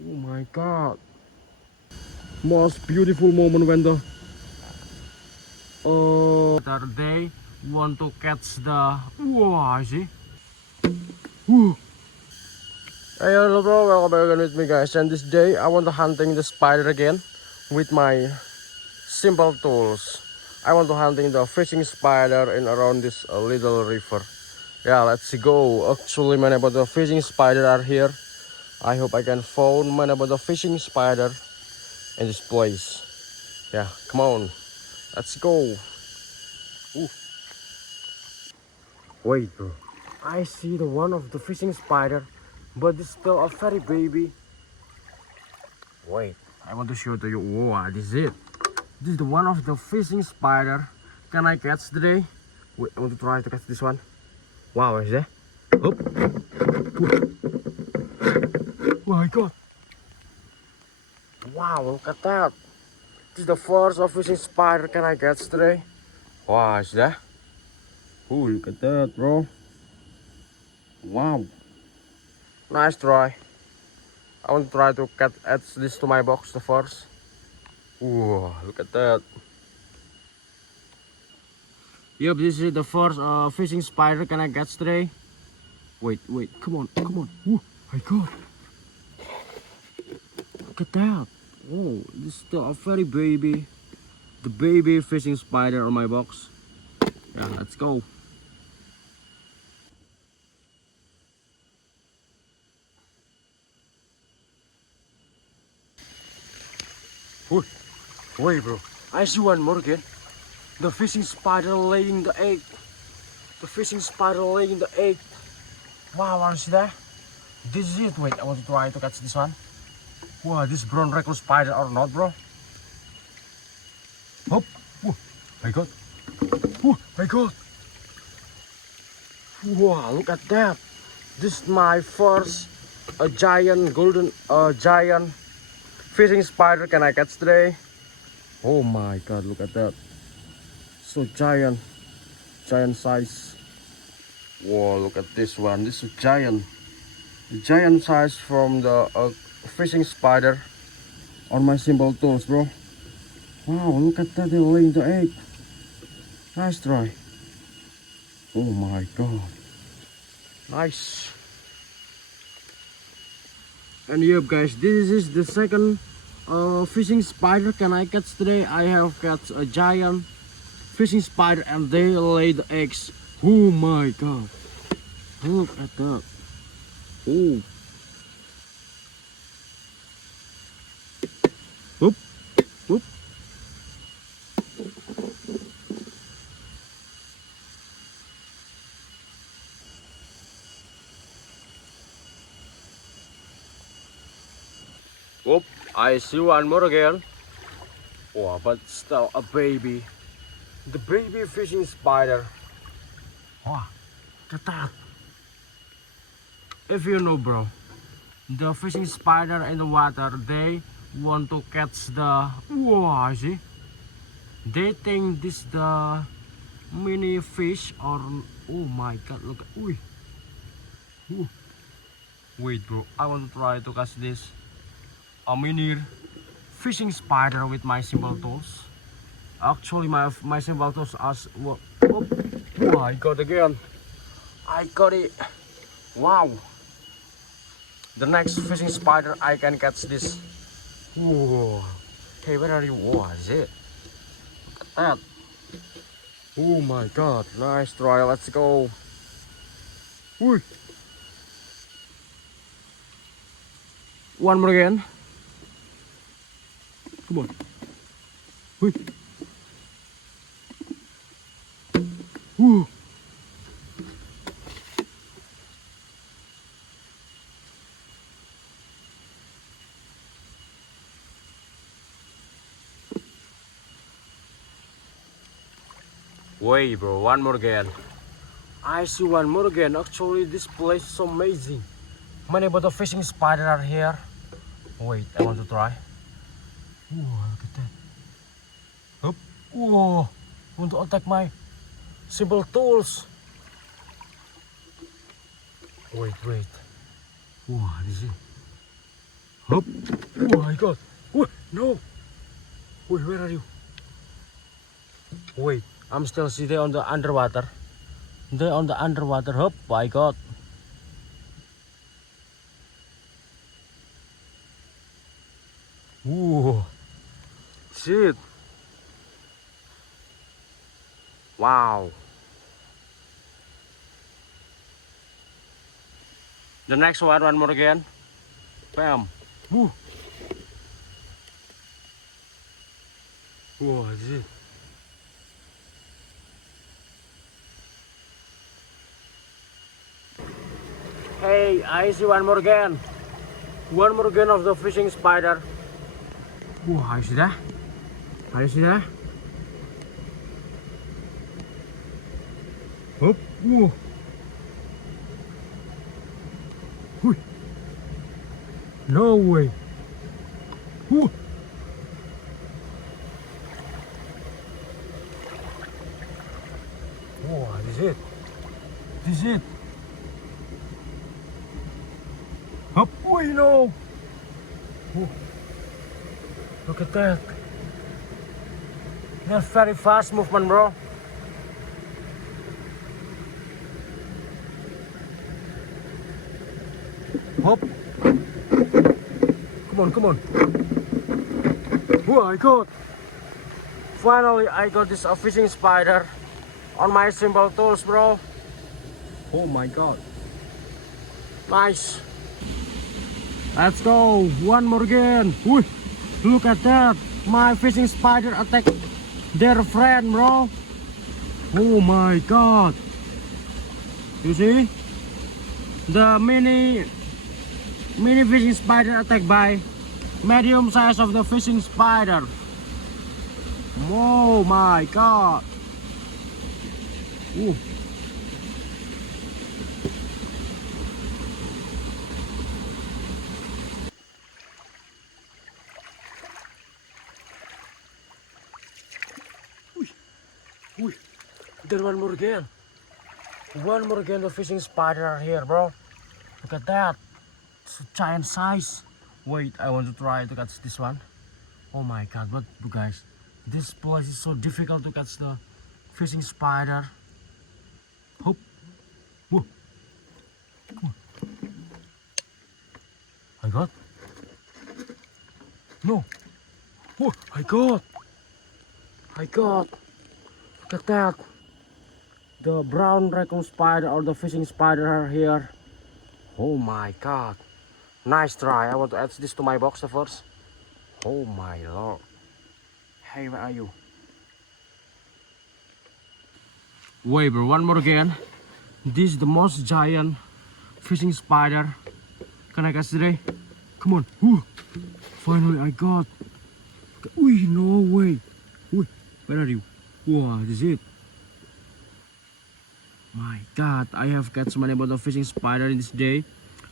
Oh my god. Most beautiful moment when the they want to catch the wow, see? Woo. Hey hello bro, welcome back again with me guys, and this day I want to hunting the spider again with my simple tools. I want to hunting the fishing spider in around this little river. Yeah, let's go. Actually many about the fishing spider are here. I hope I can find many about the fishing spider in this place. Yeah, come on, let's go. Ooh. Wait bro, I see the one of the fishing spider, but it's still a very baby. Wait, I want to show to you. Wow, this is it. This is the one of the fishing spider. Can I catch today? Wait, I want to try to catch this one. Wow, is it? Oh, oh my god. Wow, look at that. This is the first of fishing spider can I catch today. Wow, is that? Oh, look at that, bro. Wow. Nice try. I want to try to add this to my box the first. Wow, look at that. Yep, this is the first fishing spider can I catch today. Wait, come on, come on. Oh my god. Look at that. Oh, this is still a very baby. The baby fishing spider on my box. Yeah, let's go. Wait, wait bro. I see one more again. The fishing spider laying the egg. The fishing spider laying the egg. Wow, want to see that? This is it. Wait, I want to try to catch this one. Wow, this brown recluse spider or not, bro? Oh, oh my god. Oh my god. Wow, look at that. This is my first giant fishing spider can I catch today. Oh my god, look at that. So giant size. Whoa, look at this one. This is giant size from the fishing spider on my simple tools, bro. Wow, look at that, they're laying the egg. Nice try. Oh my god. Nice. And yep guys, this is the second fishing spider can I catch today. I have got a giant fishing spider and they lay the eggs. Oh my god. Look at that. Oh. Whoop. Whoop. Whoop. I see one more again. Oh, but still a baby. The baby fishing spider. Wow. Look at that. If you know bro, the fishing spider in the water, they want to catch the wow, see? They think this the mini fish or oh my god, look at ooh. Wait bro, I want to try to catch this a mini fishing spider with my simple tools. Actually my simple tools as well. Oh, I got again. I got it. Wow. The next fishing spider I can catch this. Whoa. Hey, where are you? What is it? Look at that. Oh my god. Nice try. Let's go. Woo. One more again. Come on. Woo. Woo. Wait bro, one more again. I see one more again. Actually this place is so amazing. Many but the fishing spider are here. Wait, I want to try. Whoa, look at that. Up. Whoa. Want to attack my simple tools. Wait. Whoa, this is it. Hop. Oh my god. Oh, no. Wait, where are you? Wait, I'm still sitting on the underwater. They're on the underwater. Hop, my god. Ooh. Shit. Wow. The next one more again. Bam. Woo. Whoa, shit. Hey, I see one more again. One more again of the fishing spider. Whoa, I see that? I see that? Hop. Whoa. Hui. No way. Whoa. Whoa, this is it. This is it. Hop. Wait, no. Whoa. Look at that. That's very fast movement, bro. Hop. Come on, come on. Oh, I got. Finally, I got this fishing spider on my simple tools, bro. Oh my god. Nice. Let's go. One more again. Woo. Look at that. My fishing spider attacked their friend, bro. Oh my god. You see? The mini fishing spider attacked by medium size of the fishing spider. Oh my god. Ooh. Ooh. Then one more again. One more again, the fishing spider here, bro. Look at that. It's a giant size. Wait, I want to try to catch this one. Oh my god, but you guys, this place is so difficult to catch the fishing spider. Hop. Whoa. Come on. I got. No. Oh, I got. I got. Look at that. The brown raccoon spider or the fishing spider are here. Oh my god. Nice try. I want to add this to my box first. Oh my lord. Hey, where are you? Wait, bro, one more again. This is the most giant fishing spider. Can I catch today? Come on. Ooh. Finally, I got. Ooh, no way. Ooh, where are you? Wow, this is it. My god, I have got so many about the fishing spider in this day.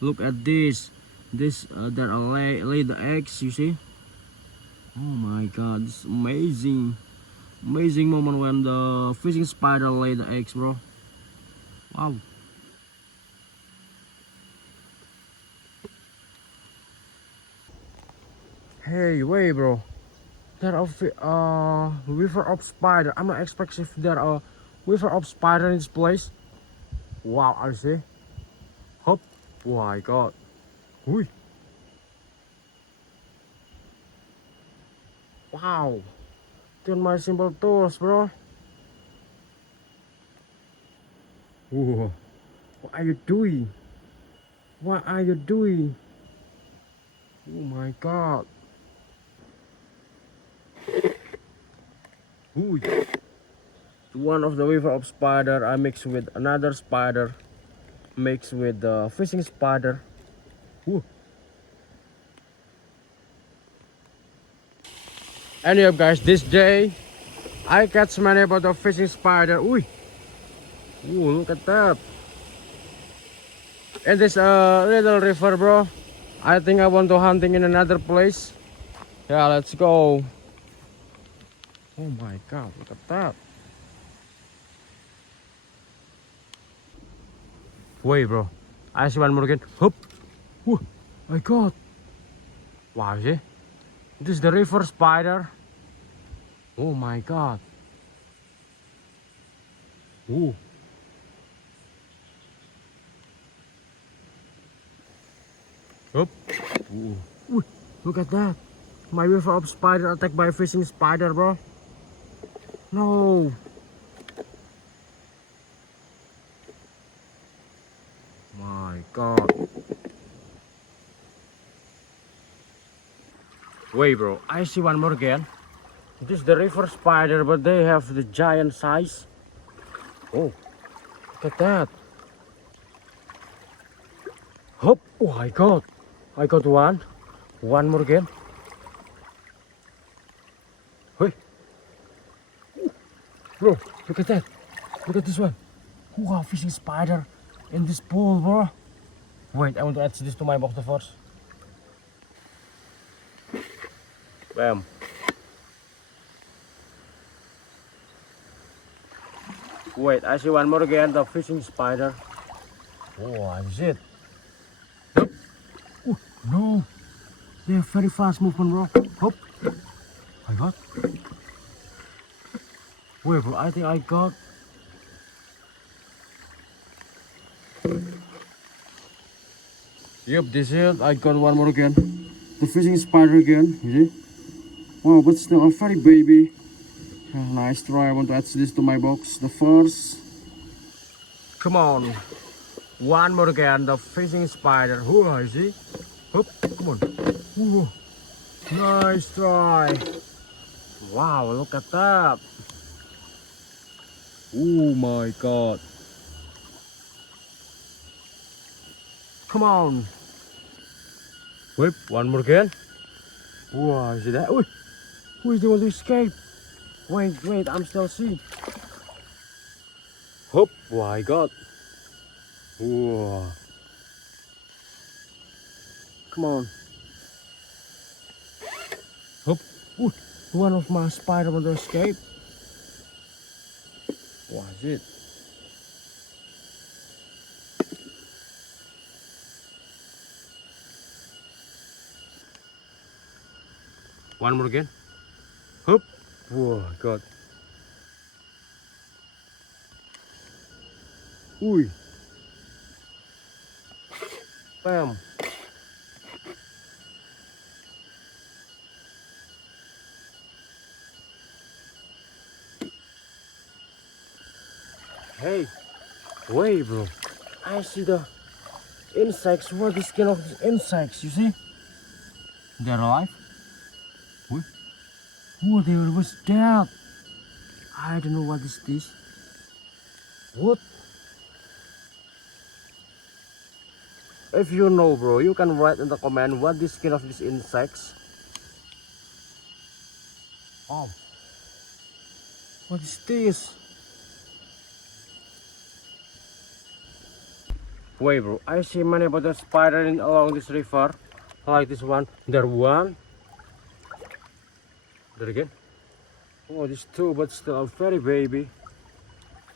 Look at this. This, there are lay the eggs, you see? Oh my god, it's amazing. Amazing moment when the fishing spider lay the eggs, bro. Wow. Hey, wait, bro. There are river of spider. I'm not expecting if there are river of spider in this place. Wow, I see. Hop. Oh my god. Hui. Wow. Turn my simple tools, bro. Whoa. What are you doing? What are you doing? Oh my god. Ooh. One of the river of spider I mix with another spider, mixed with the fishing spider. Ooh. Anyway guys, this day I catch many about the fishing spider. Ooh. Ooh, look at that. And this little river, bro. I think I want to hunting in another place. Yeah, let's go. Oh my god, look at that. Wait, bro. I see one more again. Hop. Whoa, I got. Wow, see? This is the river spider. Oh my god. Ooh. Up. Ooh. Ooh. Look at that. My river of spider attacked by a fishing spider, bro. No. My god. Wait, bro. I see one more again. This is the river spider, but they have the giant size. Oh, look at that. Hop. Oh my god. I got one. One more again. Hey. Bro, look at that. Look at this one. Wow, fishing spider in this pool, bro. Wait, I want to add this to my box first. Bam. Wait, I see one more again, the fishing spider. Oh, I see it. Yup. Oh, no. They have very fast movement, bro. Hop. I got. Wait, bro, I think I got. Yep, this is it. I got one more again. The fishing spider again, you see? Wow, but still a very baby. Nice try. I want to add this to my box. The first. Come on. One more again. The fishing spider. Who is he? Hop. Come on. Ooh. Nice try. Wow, look at that. Oh my god. Come on. Whip. One more again. Wow, is that? Wait. Who is the one to escape? Wait, I'm still seeing. Hop. Oh my god. Whoa. Come on. Hop. Ooh, one of my spider want to escape. What is it? One more again. Hop. Whoa, god. Ui. Bam. Hey, wait, bro. I see the insects. What is skin of these insects? You see? They're alive. What? Oh, they was dead. I don't know what is this. What? If you know, bro, you can write in the comment what the skin of these insects. Oh, what is this? Wait, bro, I see many other spiders along this river, like this one. There one. There again. Oh, this two, but still a very baby.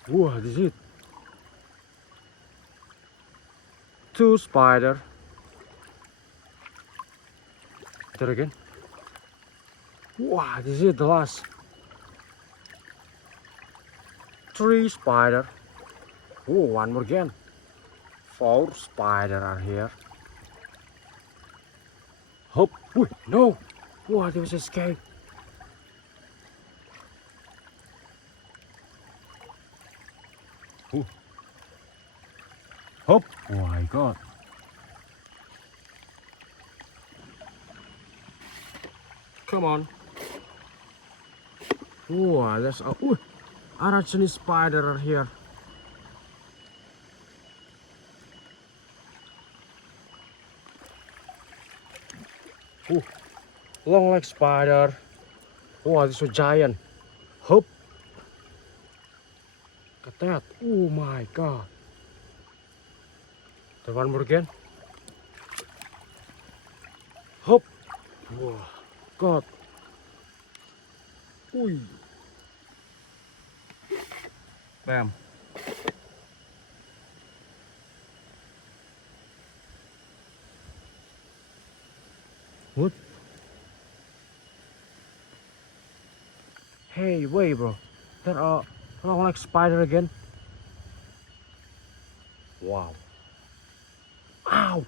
Whoa, this is it. Two spider. There again. Wow, this is it, the last. Three spider. Oh, one more again. Four spider are here. Hop. Wait, no. Wow, there was escape. Ooh. Hop. Oh my god. Come on. Wow, there's a Arachne spider are here. Ooh, long leg spider. Wow, this is a giant. Hop. Look at that. Oh my god. The one more again. Hop. Wow. God. Ui. Bam. What? Hey, wait, bro. There are long leg spider again. Wow. Ow!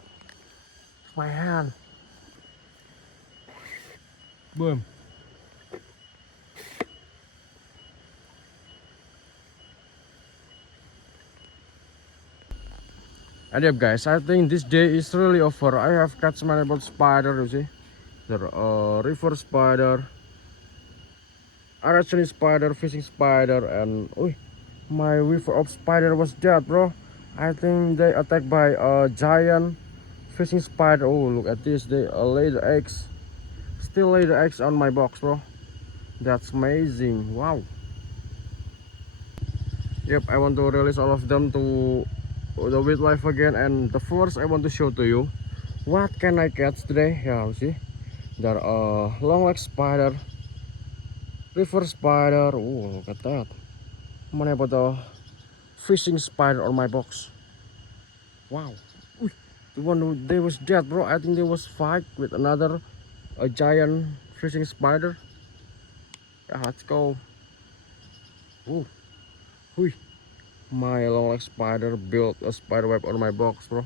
My hand. Boom. And yep, guys, I think this day is really over. I have catch many about spider, you see. There are river spider, Arachne spider, fishing spider, and my river of spider was dead, bro. I think they attacked by a giant fishing spider. Oh, look at this. They lay the eggs. Still lay the eggs on my box, bro. That's amazing. Wow. Yep, I want to release all of them to the wildlife again. And the first I want to show to you what can I catch today. Yeah, see, there are long leg spider, river spider. Oh, look at that. Many about the fishing spider on my box. Wow. Ooh, the one who they was dead, bro. I think they was fight with another a giant fishing spider. Yeah, let's go. Ooh, hui. My long leg spider built a spider web on my box, bro.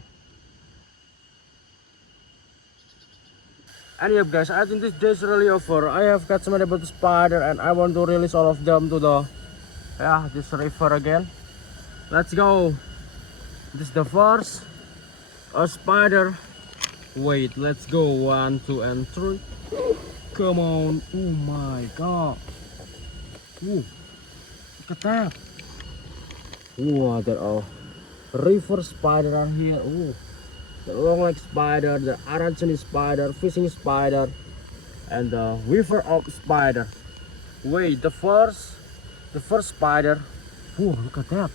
And yep, guys, I think this day is really over. I have got some about the spider, and I want to release all of them to the this river again. Let's go. This is the first a spider. Wait, let's go. 1, 2, and 3. Come on. Oh my god. Ooh, look at that. Wow, there are river spider are here. Oh, the long leg spider, the Arachne spider, fishing spider, and the river of spider. Wait, the first spider. Oh, look at that.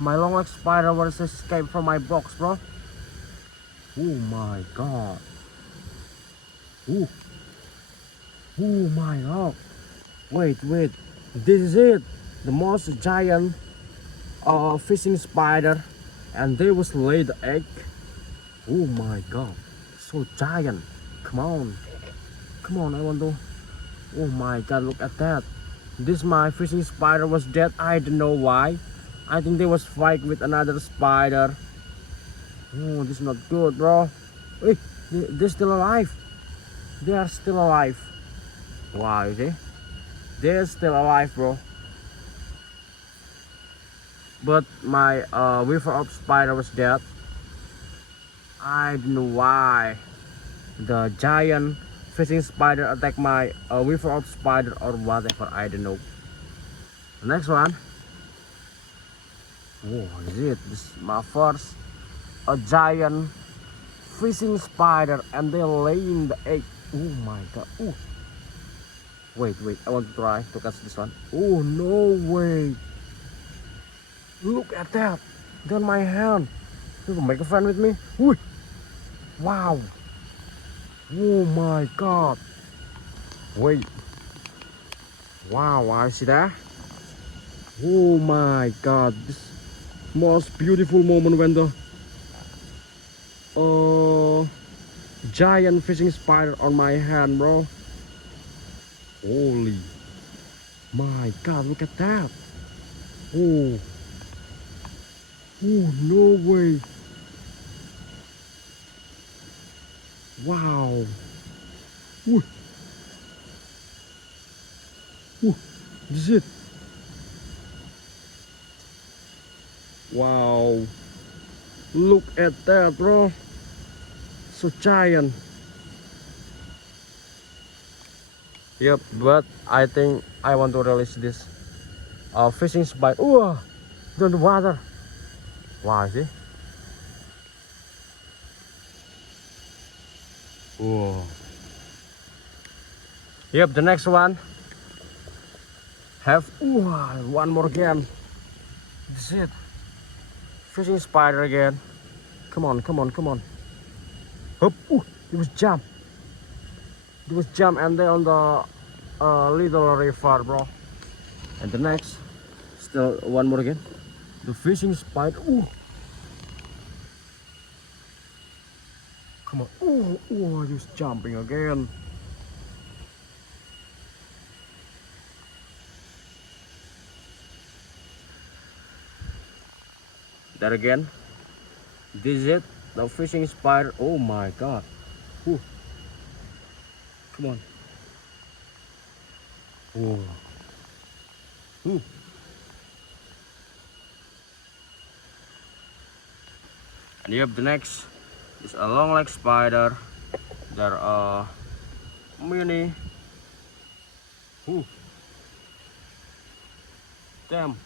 My long leg spider was escaped from my box, bro. Oh my god. Oh, oh my god. Wait, wait. This is it. The most giant fishing spider, and they was laid the egg. Oh my god, so giant. Come on, come on, I want to. Oh my god, look at that. This my fishing spider was dead. I don't know why. I think they was fight with another spider. Oh, this is not good, bro. Hey, they're still alive. They are still alive. Wow, you see, they're still alive, bro. But my river of spider was dead. I don't know why the giant fishing spider attacked my river of spider or whatever. I don't know. The next one. Oh, is it? This is my first a giant fishing spider, and they're laying the egg. Oh my god. Oh, wait, wait. I want to try to catch this one. Oh no way. Look at that. They're on my hand. You can make a friend with me. Ooh, wow. Oh my god. Wait. Wow, I see that. Oh my god. This most beautiful moment when the giant fishing spider on my hand, bro. Holy my god, look at that. Oh, oh no way. Wow. Ooh. Ooh. This is it. Wow, look at that, bro. So giant. Yep, but I think I want to release this fishing spider. Ooh, down the water. Wow, see. Oh. Yep, the next one have one more again. This is it. Fishing spider again. Come on, come on, come on. Hop. Ooh, it was jump. It was jump, and then on the little river, bro. And the next, still one more again. The fishing spider. Ooh. Come on. Ooh, ooh, just jumping again. There again. This is it. The fishing spider. Oh my god. Whew. Come on. Whoa. Whew. And you have the next. It's a long leg spider. There are mini. Whew. Damn.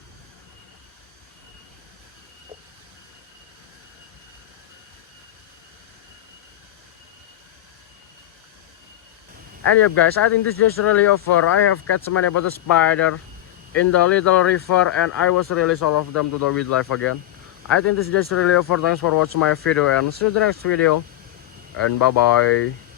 And yep guys, I think this is really over. I have catch many about the spider in the little river and I was release all of them to the wildlife again. I think this is just really over. Thanks for watching my video and see you in the next video. And bye bye.